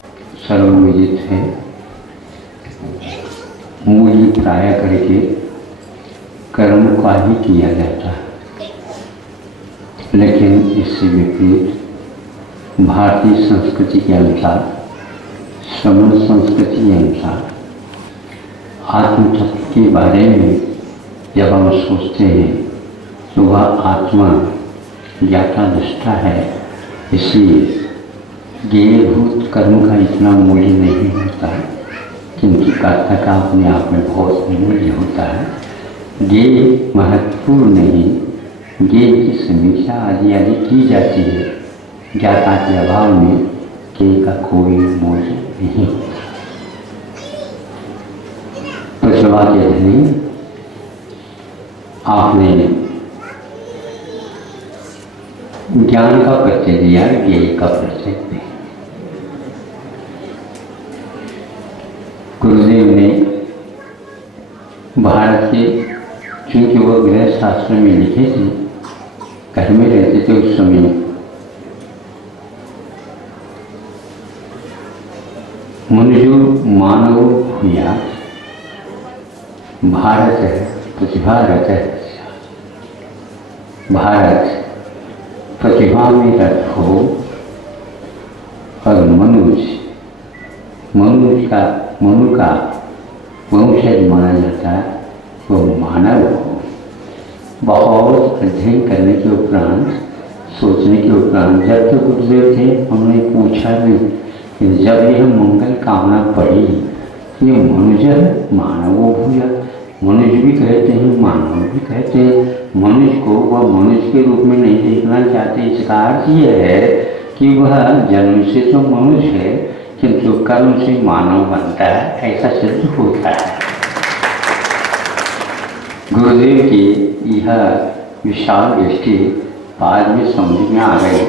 सर्वविदित है। मूल प्राय करके कर्म का ही किया जाता है, लेकिन इससे विपरीत भारतीय संस्कृति के अनुसार, श्रमण संस्कृति के अनुसार आत्म तत्व के बारे में जब हम सोचते हैं तो वह आत्मा ज्ञाता दृष्टा है, इसलिए ज्ञेयभूत कर्म का इतना मूल्य नहीं होता, किंतु कर्ता का अपने आप में बहुत मूल्य होता है। ज्ञेय महत्वपूर्ण नहीं, ज्ञेय की समीक्षा आदि आदि की जाती है, ज्ञाता के अभाव में ज्ञेय का कोई मूल्य नहीं होता। प्रसवा के धनी आपने ज्ञान का परिचय दिया, ज्ञेय का परिचय दिया। गुरुदेव ने भारत के, चूंकि वो गृह शास्त्र में लिखे थे, घर में रहते थे उस समय, मनुष्य मानव भूया भारत है, प्रतिभारत है। भारत प्रतिभा में रत हो और मनु का वंशज माना जाता है, वो मानव हो। बहुत अध्ययन करने के उपरांत, सोचने के उपरांत, जब तो गुरुदेव थे हमने पूछा नहीं कि जब यह मंगल कामना पड़ी, ये मनुष्य मानवो भूया, मनुष्य भी कहते हैं, मानव भी कहते हैं। मनुष्य को वह मनुष्य के रूप में नहीं देखना चाहते, इसका अर्थ यह है कि वह जन्म से तो मनुष्य है, किंतु कर्म से मानव बनता है, ऐसा सिद्ध होता है। गुरुदेव की यह विशाल दृष्टि बाद में समझ में आ गई,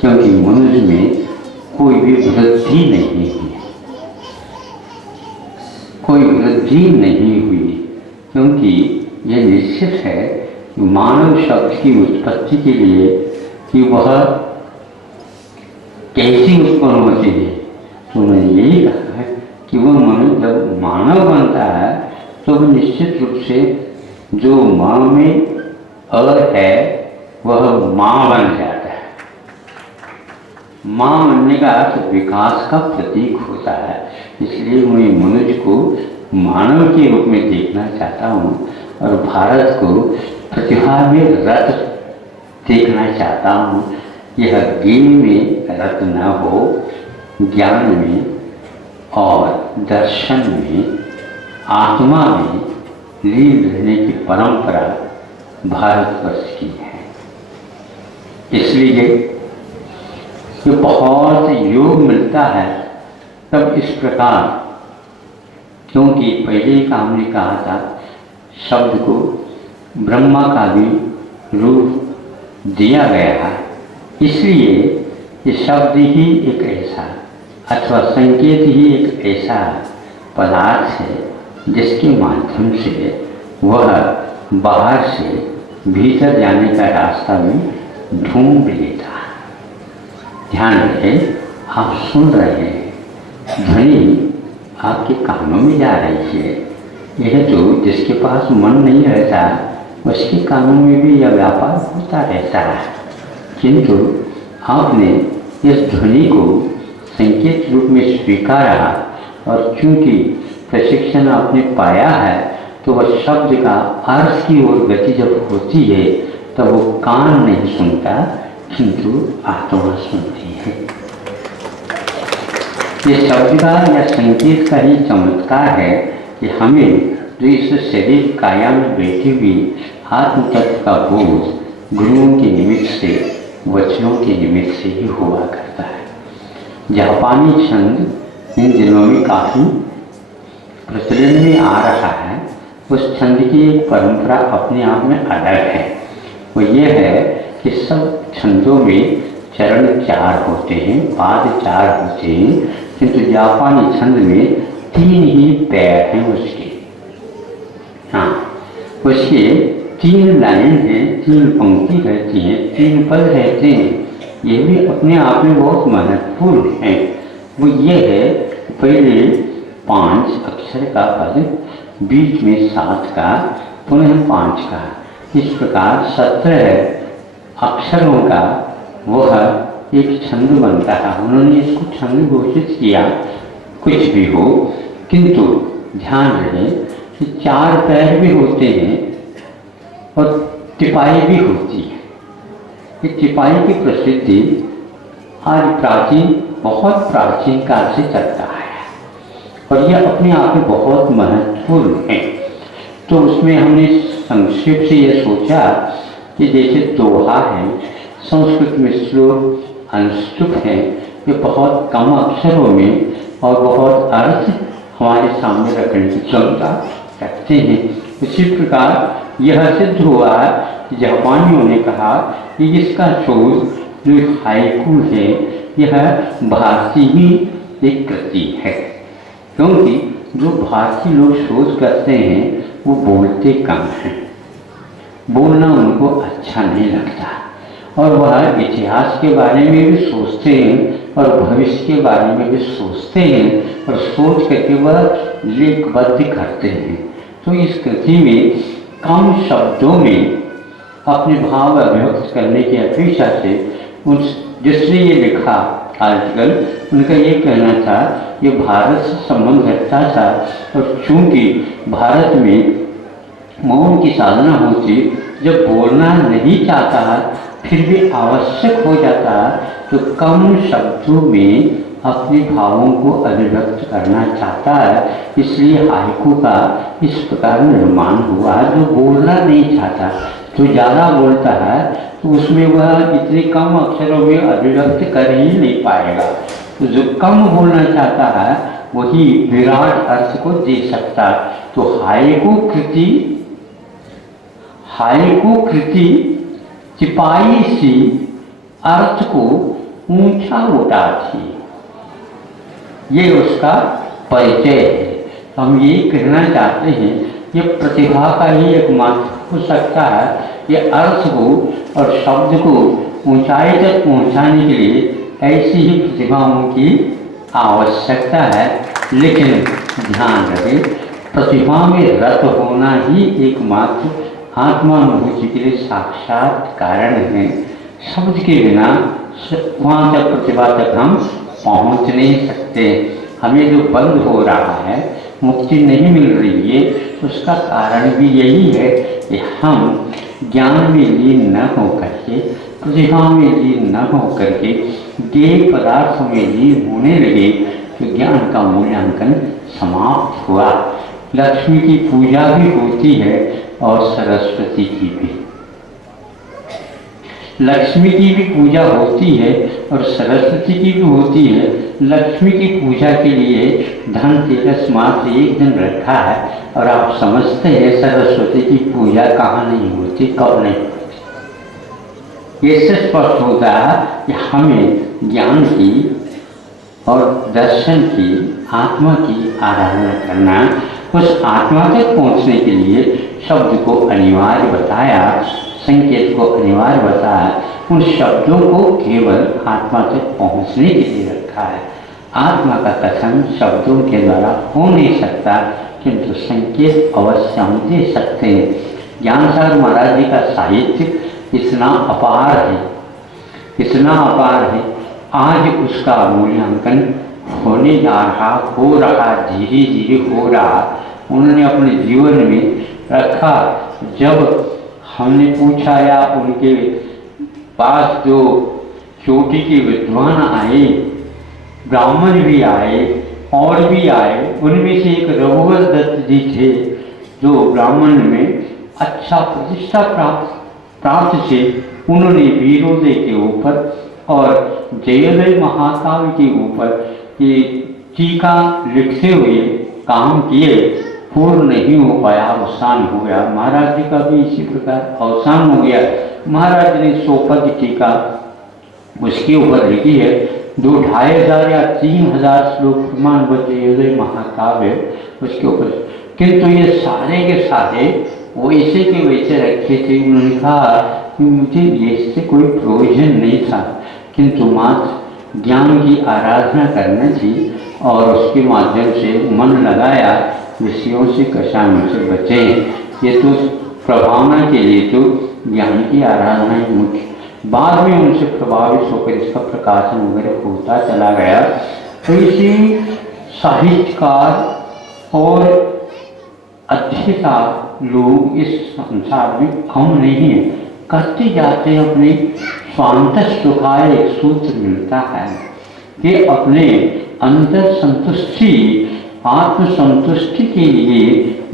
क्योंकि मनुष्य में कोई भी वृद्धि नहीं हुई, कोई वृद्धि नहीं हुई, क्योंकि यह निश्चित है कि मानव शब्द की उत्पत्ति के लिए कि वह कैसी उत्पन्न होती है, तो मैंने यही कहा है कि वह मनुष्य जब मानव बनता है तो वह निश्चित रूप से जो माँ में अ है वह माँ बन जाता है। माँ बनने का अर्थ विकास का प्रतीक होता है, इसलिए मैं मनुष्य को मानव के रूप में देखना चाहता हूँ और भारत को प्रतिभा में रत देखना चाहता हूँ। यह ज्ञेय में रत न हो, ज्ञान में और दर्शन में, आत्मा में लीन रहने की परंपरा भारतवर्ष की है। इसलिए ये बहुत योग मिलता है तब इस प्रकार, क्योंकि पहले ही हमने कहा था शब्द को ब्रह्मा का भी रूप दिया गया है, इसलिए ये शब्द ही एक ऐसा अथवा संकेत ही एक ऐसा पदार्थ है जिसके माध्यम से वह बाहर से भीतर जाने का रास्ता भी ढूंढ लेता है। ध्यान रहे, आप सुन रहे हैं, ध्वनि आपके कानों में जा रही है। यह तो जिसके पास मन नहीं रहता उसके कानों में भी यह व्यापार होता रहता है, किंतु आपने इस ध्वनि को संकेत रूप में स्वीकारा और चूंकि प्रशिक्षण आपने पाया है तो वह शब्द का अर्थ की ओर गति जब होती है तब वो कान नहीं सुनता, किंतु आत्मा सुनती है। ये शब्द का या संकेत का ही चमत्कार है कि हमें जो इस शरीर काया में बैठी हुई आत्म तत्व का बोध गुरुओं के निमित्त से, वचनों के निमित्त से ही हुआ करता है। जापानी छंद इन दिनों में काफ़ी प्रचलन में आ रहा है। उस छंद की एक परंपरा अपने आप में अलग है। वो ये है कि सब छंदों में चरण 4 होते हैं, पाद 4 होते हैं, किंतु जापानी छंद में 3 ही पैर हैं उसके। हाँ, उसके 3 लाइन हैं, 3 पंक्ति रहती हैं, 3 पद रहते हैं। ये भी अपने आप में बहुत महत्वपूर्ण है। वो ये है, पहले 5 अक्षर का पद, बीच में 7 का, पुनः 5 का, इस प्रकार 17 अक्षरों का वह एक छंद बनता है। उन्होंने इसको छंद घोषित किया। कुछ भी हो, किंतु ध्यान रहे कि 4 पैर भी होते हैं और टिपाई भी होती है। ये टिपाई की प्रसिद्धि आज बहुत प्राचीन काल से चलता है और यह अपने आप में बहुत महत्वपूर्ण है। तो उसमें हमने संक्षेप से यह सोचा कि जैसे दोहा है, संस्कृत में श्लोक अनुष्टुप है, ये बहुत कम अक्षरों में और बहुत अर्थ हमारे सामने रखने की क्षमता रखते हैं। इसी प्रकार यह सिद्ध हुआ कि जापानियों ने कहा कि इसका शोध जो हाइकू है, यह भारतीय ही एक कृति है, क्योंकि जो भारतीय लोग शोध करते हैं वो बोलते कम हैं, बोलना उनको अच्छा नहीं लगता और वह इतिहास के बारे में भी सोचते हैं और भविष्य के बारे में भी सोचते हैं और सोच करके वह लेखबद्ध करते हैं। तो इस कृति में कम शब्दों में अपने भाव अभिव्यक्त करने की अपेक्षा से जिसने ये लिखा आर्टिकल, उनका ये कहना था ये भारत से संबंध रखता था और चूंकि भारत में मौन की साधना होती, जब बोलना नहीं चाहता फिर भी आवश्यक हो जाता तो कम शब्दों में अपने भावों को अभिव्यक्त करना चाहता है, इसलिए हाइकू का इस प्रकार निर्माण हुआ। जो बोलना नहीं चाहता, जो ज़्यादा बोलता है तो उसमें वह इतने कम अक्षरों में अभिव्यक्त कर ही नहीं पाएगा। तो जो कम बोलना चाहता है वही विराट अर्थ को दे सकता। तो हाइकू कृति चिपाई सी अर्थ को ऊंचा उठाती, ये उसका परिचय है। हम ये कहना चाहते हैं ये प्रतिभा का ही एक माध्यम हो सकता है। ये अर्थ को और शब्द को ऊंचाई तक पहुंचाने के लिए ऐसी ही प्रतिभाओं की आवश्यकता है। लेकिन ध्यान रहे, प्रतिभा में रत होना ही एकमात्र आत्मानुभूति के लिए साक्षात कारण है। शब्द के बिना वहाँ तक प्रतिभा तक हम पहुँच नहीं सकते। हमें जो बंद हो रहा है, मुक्ति नहीं मिल रही है, उसका कारण भी यही है कि हम ज्ञान में लीन न हो करके, प्रतिभा में लीन न हो करके देह पदार्थों में लीन होने लगे, तो ज्ञान का मूल्यांकन समाप्त हुआ। लक्ष्मी की पूजा भी होती है और सरस्वती की भी। लक्ष्मी की भी पूजा होती है और सरस्वती की भी होती है। लक्ष्मी की पूजा के लिए धनतेरस मात्र एक दिन रखा है और आप समझते हैं सरस्वती की पूजा कहाँ नहीं होती, कब नहीं होती। ये स्पष्ट होता है कि हमें ज्ञान की और दर्शन की, आत्मा की आराधना करना, उस आत्मा तक पहुँचने के लिए शब्द को अनिवार्य बताया, संकेत को अनिवार्य बताया। उन शब्दों को केवल आत्मा तक पहुँचने के लिए रखा है। आत्मा का कथन शब्दों के द्वारा हो नहीं सकता, किंतु संकेत अवश्य हम दे सकते हैं। ज्ञानसागर महाराज जी का साहित्य इतना अपार है, इतना अपार है, आज उसका मूल्यांकन होने जा रहा, हो रहा, धीरे धीरे हो रहा। उन्होंने अपने जीवन में रखा। जब हमने पूछा या उनके पास जो चोटी के विद्वान आए, ब्राह्मण भी आए और भी आए, उनमें से एक रघुवर दत्त जी थे जो ब्राह्मण में अच्छा प्रतिष्ठा प्राप्त थे। उन्होंने वीरोदय के ऊपर और जयोदय महाकाव्य के ऊपर ये टीका लिखते हुए काम किए, पूर्ण नहीं हो पाया, अवसान हो गया। महाराज जी का भी इसी प्रकार अवसान हो गया। महाराज ने सोपद टीका उसके ऊपर लिखी है, 2,500 या 3,000 श्लोक प्रमाण जयोदय महाकाव्य उसके ऊपर। किंतु ये सारे के सारे वैसे के वैसे रखे थे। उन्होंने कहा कि मुझे इससे कोई प्रयोजन नहीं था, किंतु मात्र ज्ञान की आराधना करना चाहिए और उसके माध्यम से मन लगाया, विषयों से कषायों से बचें। ये तो प्रभावना के लिए तो ज्ञान की आराधना ही मुख्य। बाद में उनसे प्रभावित होकर इसका प्रकाशन वगैरह होता चला गया। तो इसी साहित्यकार और अध्येता लोग इस संसार में कम नहीं है, करते जाते हैं। अपने स्वांत सुखाय एक सूत्र मिलता है कि अपने अंदर संतुष्टि, आत्मसंतुष्टि के लिए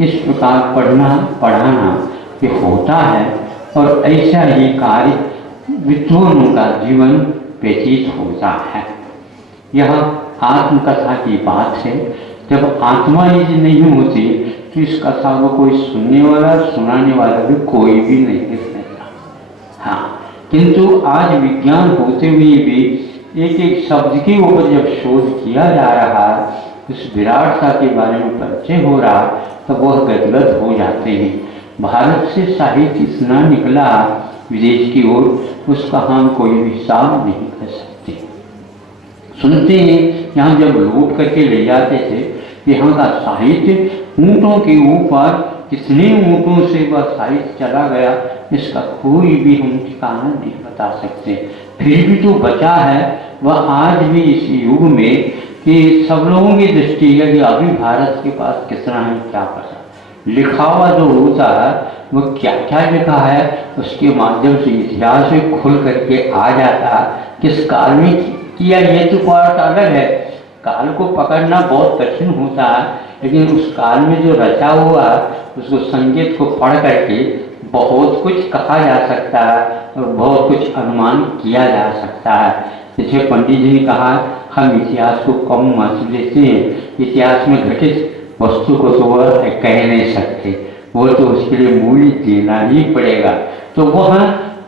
इस प्रकार पढ़ना पढ़ाना ये होता है। और ऐसा ही कार्य विद्वानों का जीवन व्यतीत होता है। यह आत्मकथा की बात है। जब आत्मा यदि नहीं होती तो इस कथा को कोई सुनने वाला, सुनाने वाला भी कोई भी नहीं रहता। हाँ, किंतु आज विज्ञान होते हुए भी एक एक शब्द के ऊपर जब शोध किया जा रहा है, उस विराटता के बारे में परिचय हो रहा, तो वह गदगद हो जाते हैं। भारत से साहित्य इतना निकला विदेश की ओर, उसका हम कोई भी हिसाब नहीं कर सकते। सुनते हैं यहाँ जब लूट करके ले जाते थे, यहाँ का साहित्य ऊँटों के ऊपर कितने ऊँटों से वह साहित्य चला गया, इसका कोई भी हम ठिकाना नहीं बता सकते। फिर भी जो बचा है वह आज भी इस युग में कि सब लोगों की दृष्टि है कि अभी भारत के पास कितना है क्या पता। लिखा हुआ जो होता है वो क्या क्या लिखा है, उसके माध्यम से इतिहास में खुल करके आ जाता है। किस काल में किया ये तो बात अलग है, काल को पकड़ना बहुत कठिन होता है, लेकिन उस काल में जो रचा हुआ उसको संगीत को पढ़ करके बहुत कुछ कहा जा सकता है और बहुत कुछ अनुमान किया जा सकता है। जैसे पंडित जी ने कहा, हम इतिहास को कम महत्व देते हैं, इतिहास में घटित वस्तु को तो वह कह नहीं सकते, वो तो उसके लिए मूल्य देना ही पड़ेगा। तो वह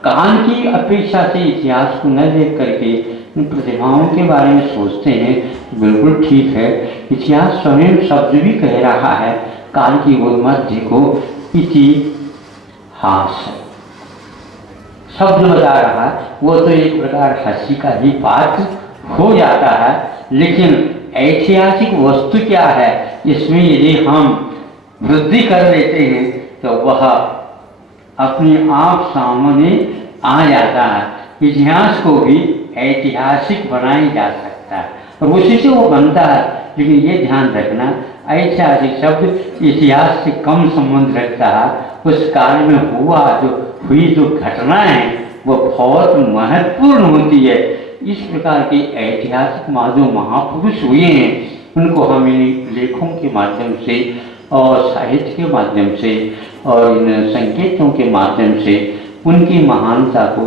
काल की अपेक्षा से इतिहास को न देख करके इन प्रतिभाओं के बारे में सोचते हैं, बिल्कुल ठीक है। इतिहास स्वयं शब्द भी कह रहा है, काल की मध्य को इतिहास शब्द बता रहा है, वो तो एक प्रकार हंसी का ही बात हो जाता है। लेकिन ऐतिहासिक वस्तु क्या है, इसमें यदि हम वृद्धि कर लेते हैं तो वह अपने आप सामने आ जाता है। इतिहास को भी ऐतिहासिक बनाया जा सकता है और उसी से वो बनता है। लेकिन ये ध्यान रखना, ऐतिहासिक शब्द इतिहास से कम संबंध रखता है। उस काल में हुई जो घटना है वो बहुत महत्वपूर्ण होती है। इस प्रकार के ऐतिहासिक जो महापुरुष हुए हैं, उनको हम इन लेखों के माध्यम से और साहित्य के माध्यम से और इन संकेतों के माध्यम से उनकी महानता को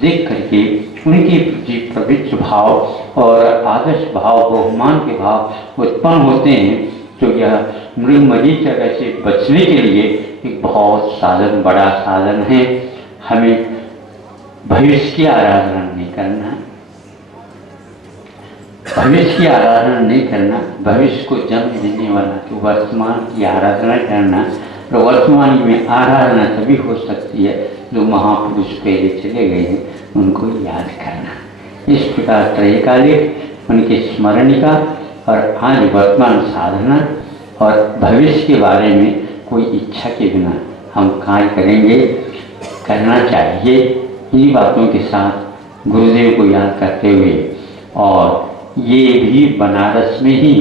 देख करके उनके प्रति पवित्र भाव और आदर्श भाव, बहुमान के भाव उत्पन्न होते हैं। तो यह मृगमरी जगह से बचने के लिए एक बहुत बड़ा साधन है। हमें भविष्य की आराधना नहीं करना, भविष्य की आराधना नहीं करना, भविष्य को जन्म देने वाला तो वर्तमान की आराधना करना। और वर्तमान में आराधना तभी हो सकती है जो महापुरुष पहले चले गए हैं, उनको याद करना। इस प्रकार त्रैकालिक उनके स्मरणिका और आज वर्तमान साधना और भविष्य के बारे में कोई इच्छा के बिना हम कार्य करेंगे, करना चाहिए। इन्हीं बातों के साथ गुरुदेव को याद करते हुए, और ये भी बनारस में ही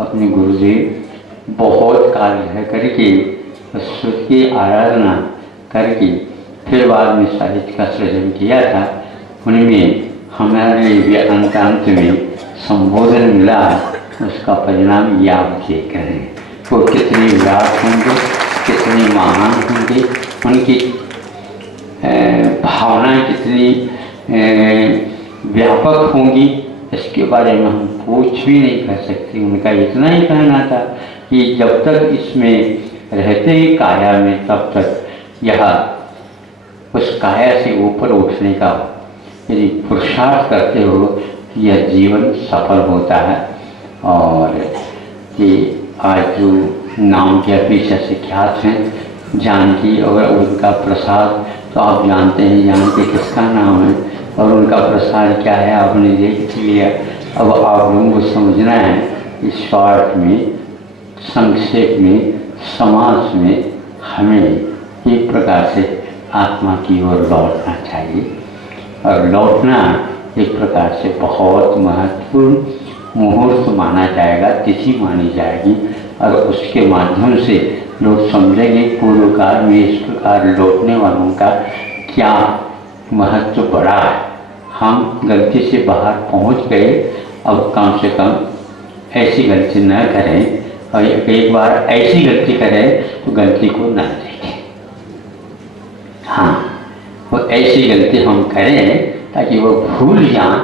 अपने गुरुदेव बहुत काल रह करके ईश्वर की आराधना करके फिर बाद में साहित्य का सृजन किया था। उनमें हमारे लिए अंत में संबोधन मिला, उसका परिणाम ये आप देख रहे हैं। वो कितने व्यास होंगे, कितने महान होंगे, उनकी भावनाएं कितनी व्यापक होंगी, इसके बारे में हम कुछ भी नहीं कह सकते। उनका इतना ही कहना था कि जब तक इसमें रहते ही काया में, तब तक यह उस काया से ऊपर उठने का यदि पुरुषार्थ करते हो, यह जीवन सफल होता है। और ये आज जो नाम के अपेक्षा से ख्यात हैं जानकी और उनका प्रसाद, तो आप जानते हैं जानकी किसका नाम है, और उनका प्रसाद क्या है आपने देख लिया। अब आप लोगों को समझना है कि शॉर्ट में, संक्षेप में, समाज में हमें एक प्रकार से आत्मा की ओर लौटना चाहिए। और लौटना एक प्रकार से बहुत महत्वपूर्ण मुहूर्त माना जाएगा, तिथि मानी जाएगी। और उसके माध्यम से लोग समझेंगे पूर्व काल में इस प्रकार लौटने वालों का क्या महत्व बड़ा है। हम गलती से बाहर पहुंच गए, अब कम से कम ऐसी गलती न करें, और एक बार ऐसी गलती करें तो गलती को न देखें। हाँ, वो ऐसी गलती हम करें ताकि वो भूल जाएं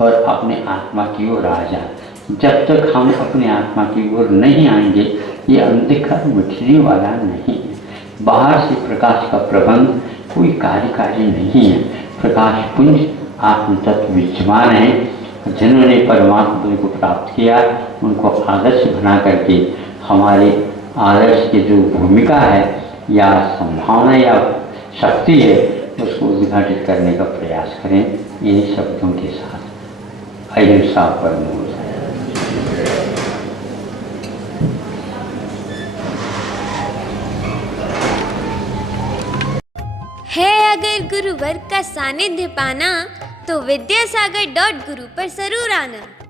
और अपने आत्मा की ओर आ जाएं। जब तक हम अपने आत्मा की ओर नहीं आएंगे, ये अंधकार मिटने वाला नहीं है। बाहर से प्रकाश का प्रबंध कोई कार्यकारी नहीं है। प्रकाश पुंज आत्म तत्व विद्यमान है। जिन्होंने परमात्मा को प्राप्त किया, उनको आदर्श बना करके हमारे आदर्श की जो भूमिका है या संभावना या शक्ति है, उसको उद्घाटित करने का प्रयास करें। इन्हीं शब्दों के साथ अहिंसा परमो। है अगर गुरुवर का सानिध्य पाना, तो विद्यासागर.गुरु पर जरूर आना।